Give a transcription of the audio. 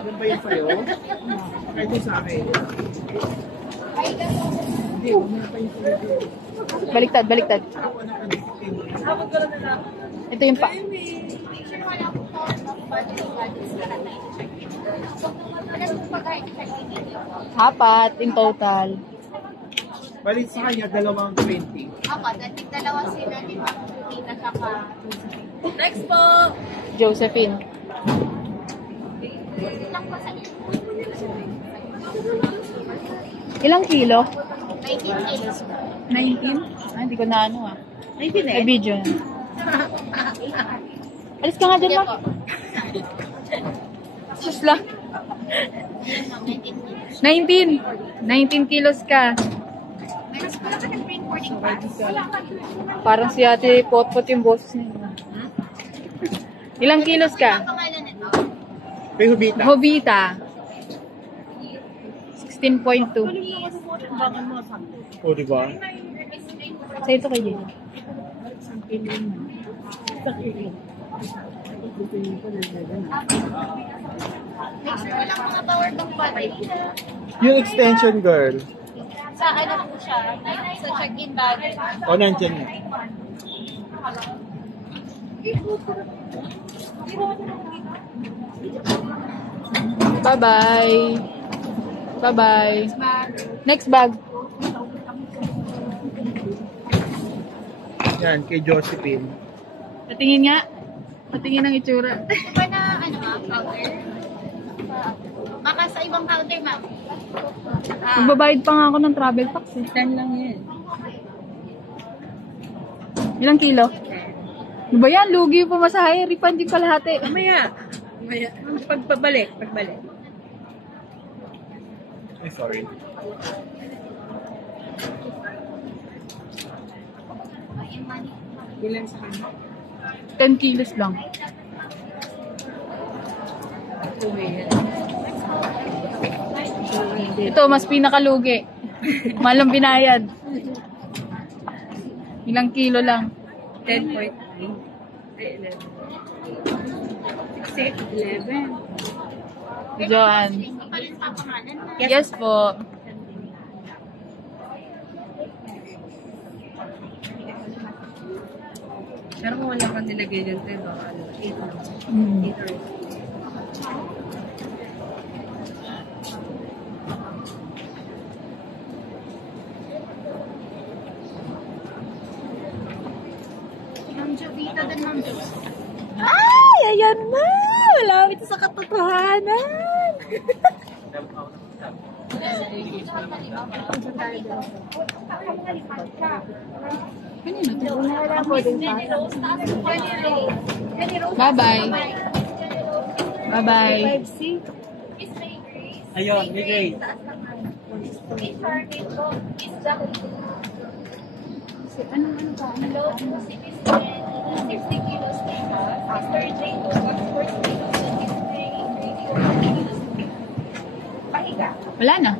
Yan ba yung sa'yo? Kaya ito sa akin. Hindi, umuna pa yung sa'yo. Baliktad, baliktad. Ito yung pa. Apat in total. Balik sa kanya, 220. Ako, dalawa sila ni Ma'am Judita saka next po! Josephine. Ilang pa sa Ilang kilo? 19 kilos. 19? Ah, hindi ko na ano ah. 19 Ay, video na. Alis ka nga dyan, ma. Sus lang. 19. 19 kilos ka. Meron pala ka ng brain boarding pass. Wala ka. Parang si ate pot-pot yung boses niya. Ilang kilos ka? Ang pangalan nito? May hubita. Jovita. 16.2. O, diba? Sa ito kay Jay. Next po lang mga power bank battery. Yung extension, girl. Sa ano po siya? Sa check-in bag. O, nandyan yun. Bye-bye. Bye-bye. Next bag. Yan, kay Josephine. Patingin nga. Patingin ang itsura. Ito ba na, ano ma'am, counter? Baka sa ibang counter, ma'am. Magbabayad pa nga ako ng travel tax eh. 10 lang yan. Ilang kilo? Ano ba yan? Lugi yung pumasahe. Refund yung kalahati. Mamaya. Pagbalik. Ay, sorry. Ilan sa kanya? 10 kilos lang. Ito, mas pinakalugi. Malang binayad. Ilang kilo lang. 10.9. 11. Diyan. Yes po. Pero kung wala kang nilagay dyan, tayo baka 8 lang. 8 or Ma'am Jovita din, Ma'am Jovita. Ay, ayan na! Malapit sa katotohanan! Bye-bye. Bye-bye. Ayun, bigay. Ano ba? Hello, si Miss Jen, 60 kilos na. Mr. J, 2 kilos. Miss J, 30 kilos. Pahiga. Wala na.